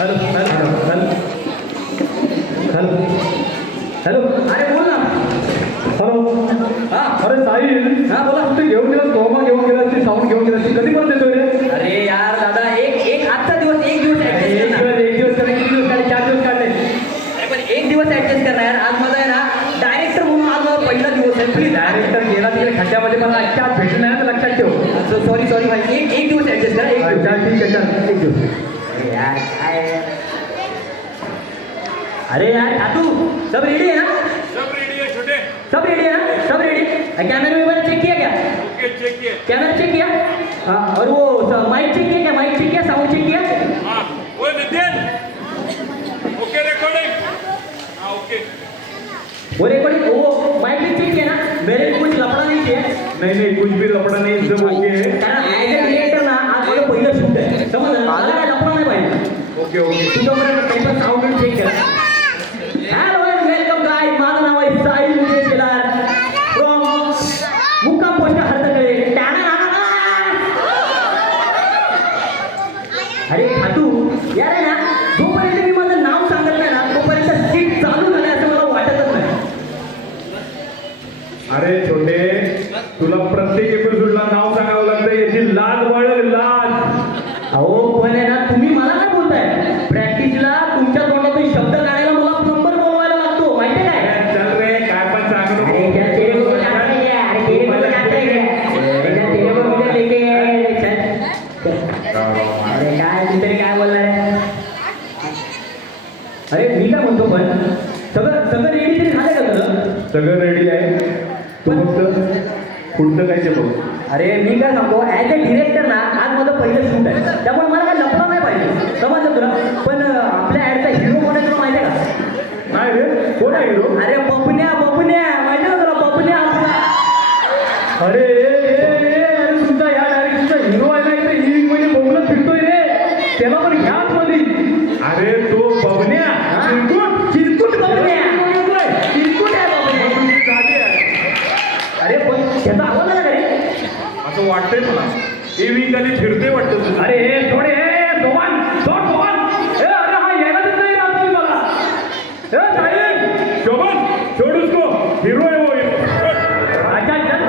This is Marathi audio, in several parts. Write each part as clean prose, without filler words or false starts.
Hello hello hello hello hello अरे बोल ना. हॅलो हा अरे साहिल हा बोला. तू घेऊन गेला तोमा घेऊन गेला ती साऊंड घेऊन गेला ती कधी पण देतोय रे अरे यार दादा एक आजचा दिवस एक दिवस ऍडजस्ट करणार. एक दिवस काढले किती दिवस काढले 4 दिवस काढले अरे पण एक दिवस ऍडजस्ट करणार यार. आज माझा आहे ना डायरेक्टर म्हणून आज माझा पहिला दिवस आहे. प्लीज डायरेक्टर गेला तिकडे खड्ड्यामध्ये मला आजच्या आज भेटलं नाही ना लक्षात ठेव सॉरी भाई एक दिवस ऍडजस्ट करा. एक दिवस. चल ठीक आहे चल एक दिवस अरे यार काय. अरे यार खातू सब रेडी है ना. सब रेडी है छोटे. सब रेडी है ना. सब रेडी. कैमरे में मैंने चेक किया क्या. ओके चेक किया. कैमरा चेक किया. हाँ और वो माइक चेक किया क्या. माइक चेक किया. साउंड चेक किया. हाँ ओए नितिन ओके रिकॉर्डिंग. हाँ ओके. वो रिकॉर्डिंग वो माइक भी चेक किया ना. मेरे को कुछ लफड़ा नहीं चाहिए. नहीं कुछ भी लपड़ा नहीं एकदम ओके है कारण ॲज अ डिरेक्टर ना आज माझं पहिलं शूट आहे. समजलं ना? मला काय लफड़ा नाही पाहिजे. ओके ओके तुझ्यापर्यंत पेपर साऊंड चेक करा. Hello and welcome guys. माझं नाव आहे साहिल मुकेश शेलार फ्रॉम मुक्काम पोस्ट हरतकडे. अरे खातू यार आहे ना जोपर्यंत मी माझं नाव सांगत नाही ना तोपर्यंत सीट चालू झालं असं मला वाटतच नाही. अरे छोटे तुला प्रत्येक एपिसोडला नाव सांगावं लागतं याची लाज वाढेल लाज अहो पण आहे ना तुम्ही मला काय बोलताय. प्रॅक्टिसला तुमच्या तोंडातून शब्द काढायला मला नंबर बोलवायला लागतो माहिती आहे काय. चल रे काय पण सांगू अरे नको. क्या तेरे को जानते हैं. अरे तेरे को जानते हैं. अरे क्या तेरे को मुझे लेके अरे काय तू तरी काय बोलणार आहे. अरे मी काय म्हणतो पण सगळं रेडी तरी झालं का तुझं. सगळं रेडी आहे तू फक्त पुढचं काय ते बघ. अरे मी काय सांगतो ॲज अ डिरेक्टर ना आज माझं पहिलं शूट आहे त्यामुळे मला काय लफडा नाही पाहिजे. समजलं तुला. पण आपल्या ॲडचा हिरो कोण आहे तुला माहिती आहे का. काय रे कोण आहे हिरो. अरे बबन्या माहिती आहे का तुला. बबन्या आपला. अरे अरे तुमचा या डायरेक्टरचा हिरो आहे ना इथे हिलिंग मध्ये बोगलत फिरतोय रे त्याला पण घ्याच मध्ये. अरे तो बबन्या चिरकुट बबन्या. चिरकुट आहे बबन्या. अरे पण त्याचा आवाज आला का रे. असं वाटतंय मला हे वीक आधी फिरते वाटतं तुझं. अरे हे सोडे हे सोमान सोड हे अरे हा यायला देत नाही राहत तुम्ही मला. हे साहिल शोभन छोड़ उसको हिरो है वो हिरो. अच्छा चल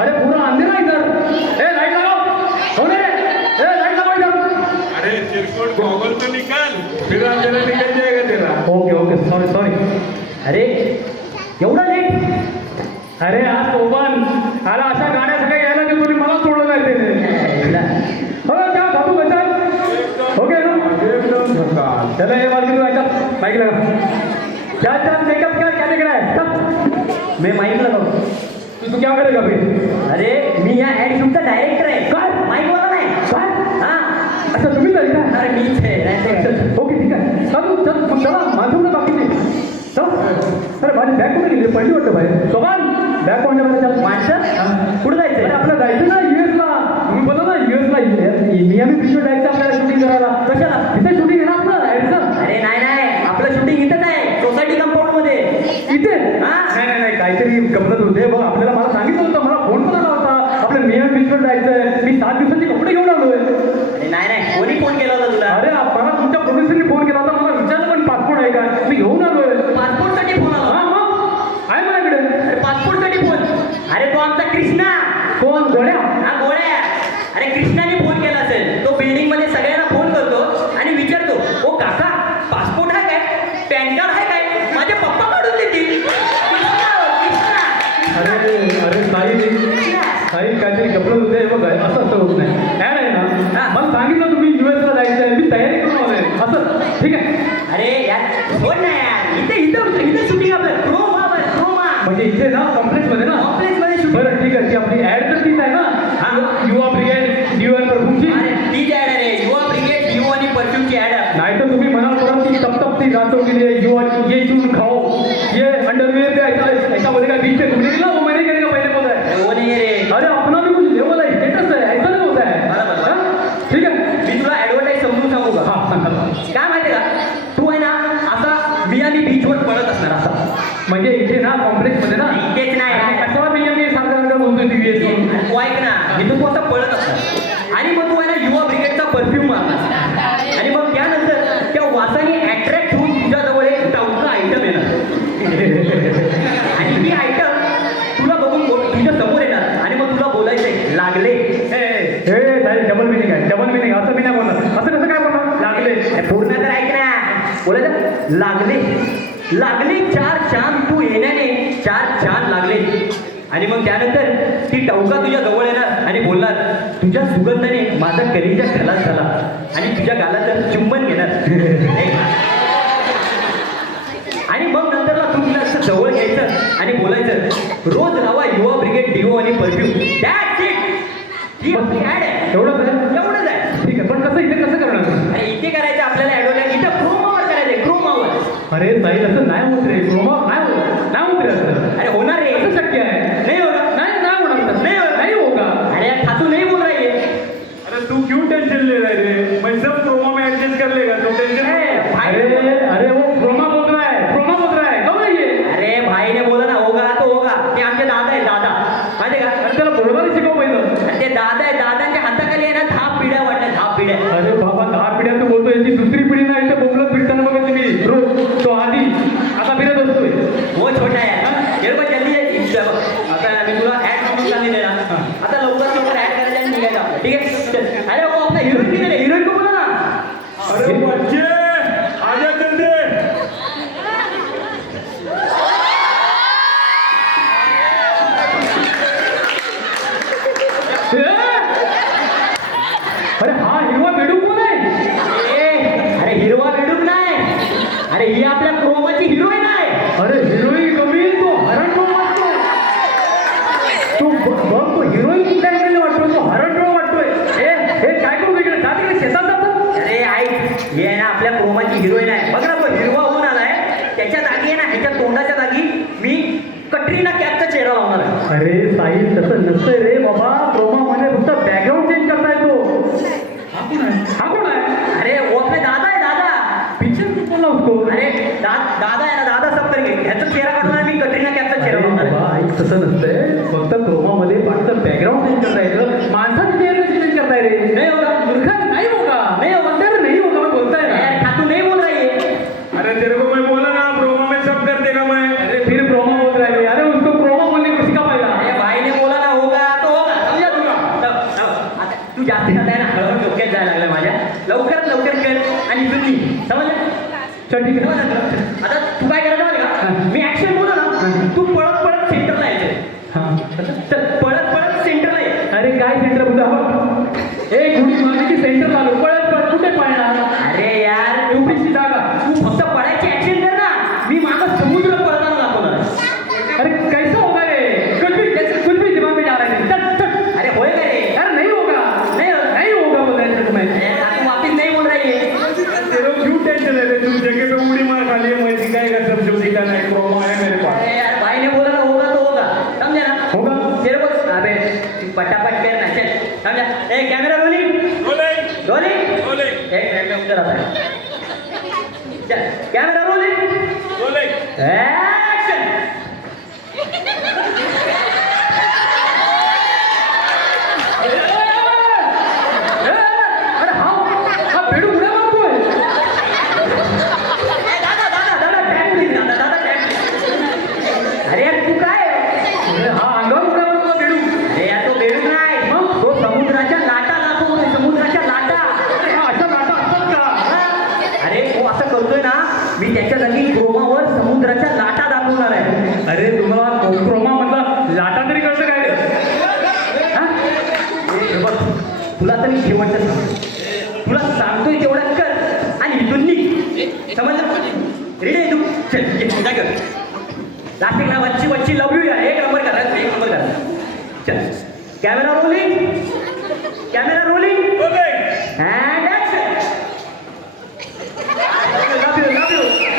अरे पूरा अंधेरा इधर. ए लाइट लगाओ सोने ए लाइट लगाओ इधर. अरे चिरकुट गॉगल तो निकाल फिर अंधेरा निकल जाएगा तेरा. ओके ओके सॉरी अरे एवढा लेट. अरे आज सोबन आला अशा गाड्या सगळ्या यायला ते कोणी मला सोडलं नाही ते. हो क्या बाबू बचा ओके ना एकदम झकास. चलो ये मार्केट में आजा माइक लगा. क्या चल मेकअप क्या दिख रहा है सब. मैं माइक लगाऊ. तू क्या करेगा फिर. अरे मी या ॲड शूटचा डायरेक्टर आहे. काय माईक वाला नाही. काय हा अच्छा तुम्ही जाईल का. अरे मीच आहे नाही ते काय. ओके ठीक आहे चालू चल मग चला माझं ना बाकीचे चल. अरे माझी बॅग कुठे गेली पहिली वाटतं बाहेर. सोबन बॅग कोणत्या बघा. माणसं कुठं जायचं. अरे आपल्याला जायचं ना युएसला. तुम्ही बोला ना युएसला मियामी बीचवर जायचं आपल्याला शूटिंग करायला. कशाला. तिथे शूटिंग आहे ना आपलं ॲडचं. अरे नाही आपलं शूटिंग इथंच आहे सोसायटी कंपाऊंड मध्ये. इथे हा? नाही काहीतरी गमत होते बघ. आपल्याला मला सांगितलं होतं मला फोन पण आला होता आपल्या मियामी बीचवर जायचंय. मी 7 दिवसाचे कपडे घेऊन आलोय. अरे नाही कोणी फोन केला होता तुला. अरे मला तुमच्या प्रोड्युसरनी फोन केला होता. मला विचारलं पण पासपोर्ट आहे का. मी घेऊन आलोय. पासपोर्टसाठी फोन आला. हा मग आहे माझ्याकडे. अरे पासपोर्टसाठी फोन. अरे तो आमचा कृष्णा. कोण गोळ्या. हा गोळ्या. अरे कृष्णाने फोन केला असेल. तो बिल्डिंग मध्ये सगळ्यांना फोन करतो आणि विचारतो ओ काका पासपोर्ट आहे काय पॅन कार्ड आहे काय माझे पप्पा काढून देतील. कृष्णा. अरे काही काहीतरी गपलत होते बघ. असं होत नाही ॲड आहे ना. मला सांगितलं तुम्ही युएसला जायचं आहे. मी तयारी करून आलोय असं ठीक आहे. अरे यार सोड ना यार. इथे शूटिंग आपलं क्रोमा म्हणजे इथे ना कॉम्प्लेक्स मध्ये ना. कॉम्प्लेक्स मध्ये शूटिंग. बरं ठीक आहे ती आपली ॲड तर तीच आहे ना. युवा ब्रिगेड न्यू इयर परफ्यूमची. अरे तीच ॲड आहे रे. युवा ब्रिगेड न्यू आणि परफ्यूमची ॲड आहे. रातों के लिए ये चून खाओ, ये अंडरवेयर पे ऐसा बोलेगा बीच पे घूमने निकला, वो मैंने कहने का पहले बोला है। वो नहीं है रे. अरे अपना भी कुछ लेवल है, स्टेटस है, ऐसा नहीं होता है. बरोबर. हाँ? ठीक आहे. मी तुला ऍडव्हर्टाईज समजून सांगू का? हा सांगा. काय माहितीये का, तू आहे ना असा मियामी बीचवर पडत असणार असा. म्हणजे इथे ना कॉम्प्लेक्स मध्ये ना इथेच नाही. कशाला मी सारखं बोलतोय टीव्ही तू ऐक ना, इथं तू असं पळत असणार आणि मग तू आहे ना युवा ब्रिगेडचा परफ्यूम मारणार आणि मग त्यानंतर त्या वासाने अट्रॅक्ट होऊन तुझ्याजवळ एक टाऊनचा आयटम येणार आणि ती आयटम तुला बघून तुझ्या समोर येणार आणि मग तुला बोलायचंय लागले. डबल मिनिंग आहे, डबल मिनिंग. असं मी नाही बोलणार. असं कसं काय बोलणार? लागले. पूर्ण तर ऐक ना, बोलायचं लागले. लागले 4 चांद तू येण्याने 4 चांद लागले आणि मग त्यानंतर ती टवका तुझ्या जवळ येणार आणि बोलणार तुझ्या सुगंधाने माझा कलेजा खलास झाला आणि तुझ्या गालाचं चुंबन घेणार आणि मग नंतरला तू तिला असं जवळ घ्यायचं आणि बोलायचं रोज लावा युवा ब्रिगेड डिओ आणि परफ्यूम. That's it. ही आपली ऍड आहे. एवढंच आहे. एवढंच आहे. ठीक आहे, पण कसं इथे कसं करणार? अरे इथे करायचं आपल्याला ऍडव्हर्टाईज इथं क्रोमावर करायचंय, क्रोमावर. अरे साहिल असं नाही होत रे, क्रोमा नाही होत, नाही होत रे असं. अरे होणार रे. कसं शक्य आहे? नाही होगा. नाही नाही होणार तर. नहीं होगा. नाही होगा. अरे यार खातू नहीं बोल रहा है. अरे तू क्यों टेंशन ले रहा है रे? मैं सब प्रोमो में एडजस्ट कर लेगा, तो टेंशन ए, नहीं. भाई अरे वो क्रोमा बोल रहा है, क्रोमा बोल रहा है. कब ये? अरे भाई ने बोला ना होगा तो होगा. ते आमचे दादा आहे दादा माहिती का. अरे त्याला बोलवायला शिकव पहिलं. आणि ते दादा आहे दादांच्या हाताखाली आहे ना 10 पिढ्या वाटल्या 10 पिढ्या. अरे बाबा 10 पिढ्या तू बोलतोय, याची दुसरी पिढी नाही तर बोलत फिरताना बघितली मी रोज. तो आधी आता फिरत असतोय. वो छोटा आहे ये पण जल्दी आहे. आता मी तुला ऍड म्हणून सांगितले ना, आता लवकर लवकर ऍड करायचं आणि निघायचं आपलं. ठीक आहे चल. अरे वो आपला हिरोईन किती हिरोईन को बोला ना. अरे बच्चे आजा जल्दी. अरे हा हिरवा बेडूक कोण आहे? अरे हिरवा बेडूक नाही. अरे ही आपल्या क्रोमाची हिरोईन आहे. अरे हिरोईन कमी, तो हरण वाटतो. तो बघ तो हिरोईन कुठल्या अँगलने वाटतोय, तो हरण वाटतोय. हे काय करू तिकडे? जा तिकडे शेतात जातो. अरे ऐक, ही आहे ना आपल्या क्रोमाची हिरोईन आहे. बघ ना तो हिरवा होऊन आलाय, त्याच्या जागी आहे ना ह्याच्या तोंडाच्या जागी मी कटरीना कॅफचा चेहरा लावणार आहे. अरे साहिल तसं नसतंय रे बाबा. क्रोमामध्ये फक्त बॅकग्राऊंड चेंज करता येतो. हा कोण आहे? हा कोण आहे? अरे वो आपले दादा आहे दादा. पिक्चर कोण लावतो? अरे दादा आहे ना दादा सब करके ह्याचा चेहरा काढून आहे, मी कटरीना कॅफचा चेहरा लावणार आहे. बाबा ऐक तसं नसतंय. फक्त क्रोमामध्ये फक्त बॅकग्राऊंड चेंज करता येतं. माणसाचं चेहरा चेंज करताय रे. नाही होगा. मूर्खा नाही होगा. नाही होगा. तर नाही होगा बोलताय ना. यार खातू नहीं बोल रही है. अरे तेरे को मैं बोला ना प्रोमो में सब कर देगा मैं. अरे फिर प्रोमो बोल रहा है. अरे उसको प्रोमो बोलने को सिखा पाहिला. अरे भाई ने बोला ना होगा तो होगा. समजा तुला. आता तू जास्त खाताय ना, हळूहळू डोक्यात जायला लागलं माझ्या. लवकरात लवकर कर आणि तुम्ही समजलं. चल ठीक आहे. आता तू काय करायचं माहिती का, मी ऍक्शन बोललो ना, तू पळत पळत सेंटरला यायचं. हा. तर पळत पळत सेंटरला ये. अरे काय सेंटर बुद्धा? एक गुढी मारली की सेंटर आलो. पळत पळत कुठे पळणार? अरे यार एवढीशी जागा. तू फक्त पळायची ऍक्शन कर ना, मी माझा समुद्र पळताना दाखवणार आहे. अरे कैसा होगा रे? कुछ भी दिमाग में जा रहा है. चल चल. अरे होय का रे? अरे नहीं होगा. नहीं होगा. नहीं होगा बोल रहे थे तुम्हें. अरे तू वापिस नहीं बोल रही है. तेरे को क्यों टेंशन है रे? तू जगह पे उड़ी मार खा लिए, मैं सिखाएगा सब जो सिखाना है. प्रोमो है मेरे पास. अरे यार भाई ने बोला ना होगा तो होगा. समझा ना. होगा. तेरे को अबे तू पटापट कर ना. चल समझा. ए camera rolling rolling rolling. Rolling एक फ्रेम में उधर आता है. चल कैमरा रोलिंग रोलिंग. एक्शन. अरे हा बेडूक उड्या मारतोय. दादा दादा दादा टॅग प्लीज दादा दादा टॅग प्लीज. अरे यार तू काय अरे हा अंगावर उड्या मारतो बेडूक. अरे यार तो बेडूक नाही मग तो समुद्राच्या लाटा दाखवतोय. समुद्राच्या लाटा. अरे हा अशा लाटा असतात का? अरे तो असं करतोय ना, मी त्याच्या जागी क्रोमावर समुद्राच्या लाटा दाखवणार आहे. अरे तुम्हाला क्रोमा मधला लाटा तरी कळतं काय रे? हा? हे बघ, तुला तर मी शेवटचं सांगतो. तुला सांगतोय तेवढं कर आणि इथून निघ. समजलं? रेडी आहे तू? चल ये, जा कर. नाशिकला वच्ची वच्ची लव यू या. एक नंबर करा, एक नंबर करा. चल camera rolling. Camera rolling rolling. And action. Love you love you.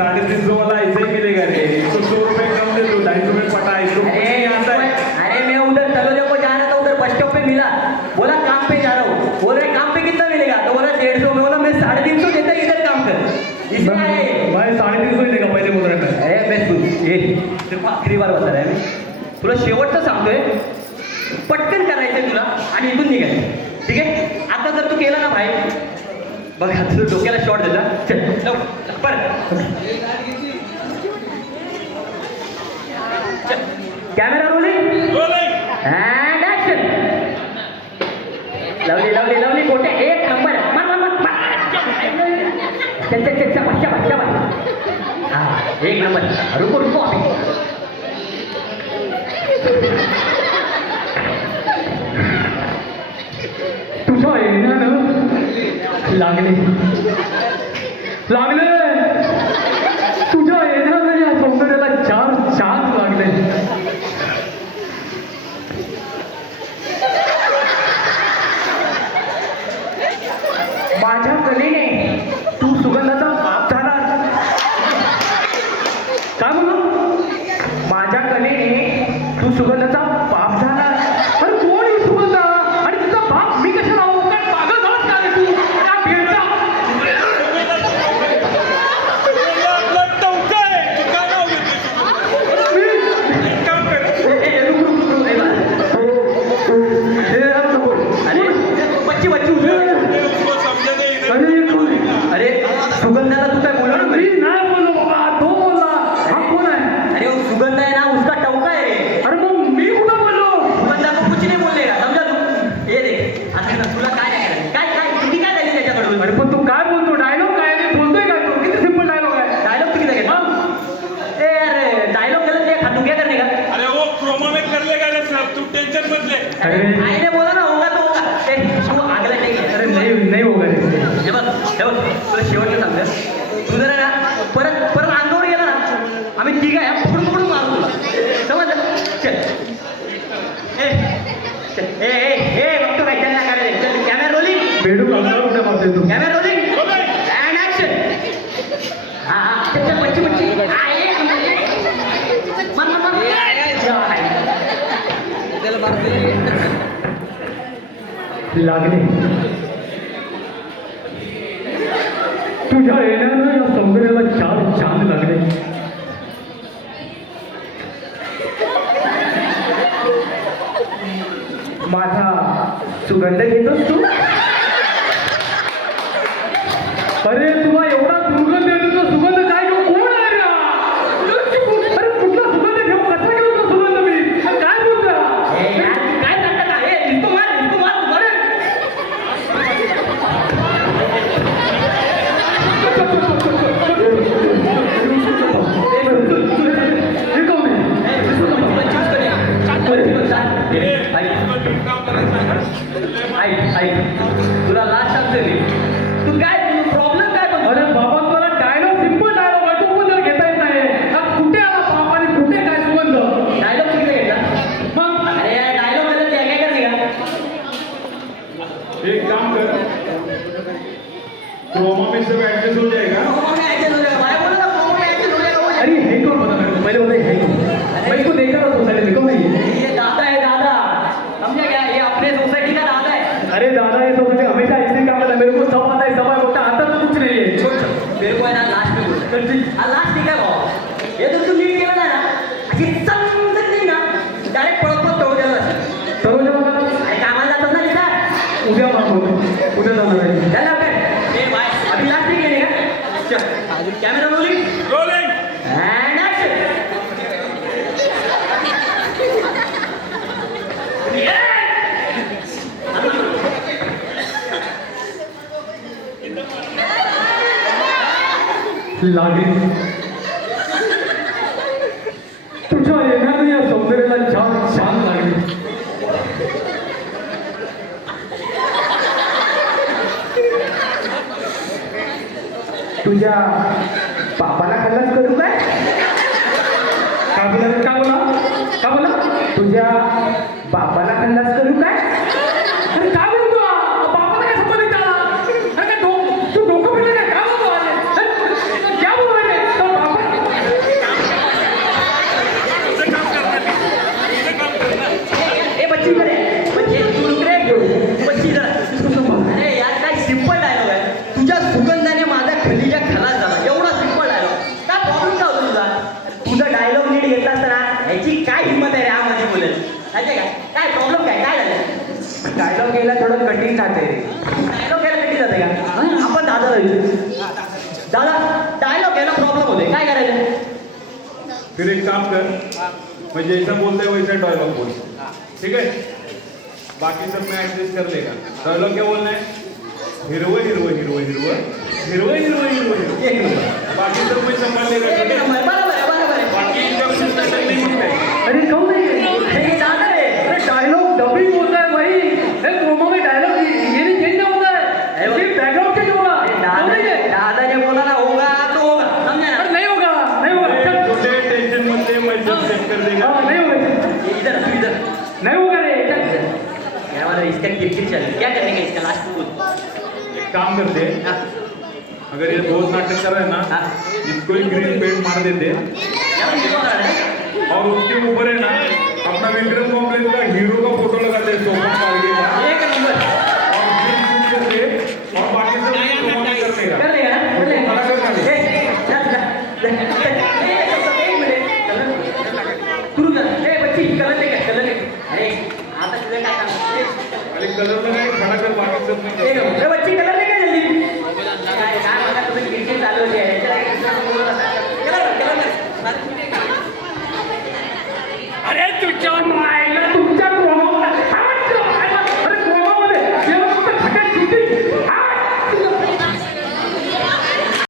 350 वाला ऐसे ही मिलेगा रे 100 रुपए कम दे दो 250 रुपए पटा 1 अरे रुपए आता है अरे मैं उधर तलोजा को जा रहा था, उधर बस स्टॉप पे मिला, बोला काम पे जा रहा हूँ, बोल रहे काम पे कितना मिलेगा, तो बोला 150 में, बोला मैं 350 देता इधर काम कर, इसलिए आए। भाई 350 ही देगा पहिले बोल रहा है अरे मैं सुन ये देखो आखरी बार बता रहा आहे मी तुला शेवटचं सांगतोय, पटकन करायचंय तुला आणि इथून निघायचं, ठीक आहे? आता जर तू केलं ना भाई, बघ आता तुझं डोक्याला शॉट दिला, चल लवकर परत camera rolling and action. Lovely lovely lovely कोटे एक नंबर मन मन मन चल चल चल शाबाश शाबाश शाबाश. हा एक नंबर. रुको रुको अभी तुझ्या येण्यानं लागले लागले तुझ्या येण्यानं या सौंदर्याला 4 चांद लागले. माझ्या कलेने तू सुगंधाचा बाप झाला. काय म्हणू? माझ्या कलेने तू सुगंधाचा बाप झाला. अरे कोण ही सुगंध आणि तिचा बाप मी कशाला आहो? काय पागल झालास का रे तू? त्या भेडचा अरे सुगंधाला तू काय बोलला? मी नाही बोललो बाबा, तो बोलला. हा कोण आहे? अरे वो सुगंध है ना, उसका टवका है रे. अरे मग मी कुठं बोललो? सुगंधा को कुछ नहीं बोलेगा, समझा तू? ये देख आता ना तुला काय नाही करायचं. काय काय किती काय झाली त्याच्याकडून? अरे पण तू काय बोलतो? डायलॉग काय रे? बोलतोय काय तू? किती सिंपल डायलॉग आहे. डायलॉग किती घेतला? ए अरे डायलॉग गलत है, तू क्या करने का? अरे वो प्रोमो में कर लेगा रे साहब तू टेंशन मत ले अरे आईने बोला ना होगा तो होगा. ए तू आगला नाही अरे नाही होगा रे. हे बघ तुला शेवटचं सांगतो, तू जर ना परत परत अंगावर गेला ना, आम्ही ठीक आहे पकडून पकडून मारू तुला, समजलं? चल ए चल ए ए ए बघतो काय त्यांना काय चल कॅमेरा रोलिंग बेडूक अंगावर उड्या मारतोय तू. Camera rolling and action. हा हा चल चल मच्छी मच्छी मन मन मन लागले तुझ्या येण्यानं या सौंदर्याला 4 चांद लागले. माझा सुगंध घेतोस तू? अरे तुला एवढा दुर्गंध येतो, तो सुगंध काय घेऊ? कोण आहे रे हा? अरे कुठला सुगंध घेऊ? कसा घेऊ तो सुगंध मी? अरे काय बोलता? काय सांगता का? ए इसको मार अरे हे कोण आहे? तुला लास्ट सांगतोय मी, तू काय प्रॉब्लेम काय पण? अरे बाबा तुला डायलॉग सिंपल डायलॉग आहे, तो पण जर घेता येत नाही. हा कुठे आला बाप आणि कुठे काय सुगंध? डायलॉग किती घेतला? मग अरे डायलॉग गलत आहे, काय करते का? एक काम कर प्रोमो में सब एडजस्ट हो जाएगा अरे है कौन बता मेरे को? पहले बताइए है कौन? मैं इसको देखा था सोसाइटी में, कौन है ये? ये दादा है दादा, समझा क्या? ये अपने सोसाइटी का दादा है. अरे दादा ये सोसाइटी हमेशा ऐसे काम करता है, मेरे को सब आता है, सब होता है, आता तो कुछ नहीं है. छोड़ मेरे को है ना लास्ट में बोल. चल ठीक. हा लास्ट ठीक आहे भाऊ. हे जर तू नीट केलं नाही ना, अशी समजत नाही ना, डायरेक्ट पळत पळत तळू द्यायला असेल. सर्व जण अरे कामाला जातात ना तिथं. उद्या मागवतो, उद्या जाणार आहे. चल लवकर. ए बाय अभी लास्ट ठीक आहे का? चल camera rolling rolling and action. लागेल तुझ्या येण्यानं या सौंदर्याला 4 चांद लागले. तुझ्या बापाला खल्लास करू काय? का बोला का बोला का बोला? तुझ्या बापाला खल्लास करू काय? अरे काय बोलतो? बापाला काय संबंध त्याला? अरे काय तू डोकं फिरलं काय? काय बोलतो? क्या बोल रहे? अच्छा काय प्रॉब्लेम काय झालं? डायलॉग गेला थोडं कठीण जाते डायलॉग घ्यायला किती जाते का? आपण दादाला विचारू. दादा डायलॉग घ्यायला प्रॉब्लेम होते, काय करायचं? फिर एक काम कर, मैं जैसा बोलता है वैसा डायलॉग बोल, ठीक है? बाकी सब मैं एडजस्ट कर लेगा. डायलॉग क्या बोलना है? हिरव हिरव हिरव हिरव हिरव हिरव हिरव हिरव. एक नंबर. बाकी सब मैं संभाल लेगा, ठीक है? बरोबर आहे, बरोबर आहे. बाकी इंस्ट्रक्शन नाटक नहीं होता है. अरे कौन है हे दादा आहे. अरे डायलॉग डबिंग होता है भाई ए प्रोमो में डायलॉग ये नहीं चेंज होता है ये बैकग्राउंड चेंज होगा दादा दादा ने बोला ना होगा तो होगा, समझा ना? अरे नहीं होगा नहीं होगा अरे छोटे टेंशन मत ले, मैं सब सेट कर देगा. हाँ, नहीं होगा इधर तू इधर. नहीं होगा रे यार हमारा इसका किरकिर चल, क्या करने का इसका लास्ट बोल. एक काम करते हैं, हाँ, अगर ये दोस्त नाटक कर रहे हैं ना, हाँ. इसको ही ग्रीन पेंट मार देते हैं यार ये तो कर रहा है. और उसके ऊपर है ना अपना विक्रम कॉम्प्लेक्स का हीरो का फोटो लगाते हैं, सोमन मार्गे का. एक नंबर. और फिर शूट करते और बाकी सब सोमन करने का. कर लेगा ना? कर लेगा. खड़ा कर खाली. ए, जा, जा, जा. एक मिनिट. सुरू कर. ए बच्ची कलर ले का, कलर ले. अरे आता तुझं काय काम? आणि कलर लगाए खड़ा कर, बाकी सब नहीं ए करते. बच्ची कलर ले का जल्दी. काय काय मला तुझं किरकिर चालू होती आहे. याच्याला एक दुसरा बोलत असा. कलर कर. अरे तुझ्या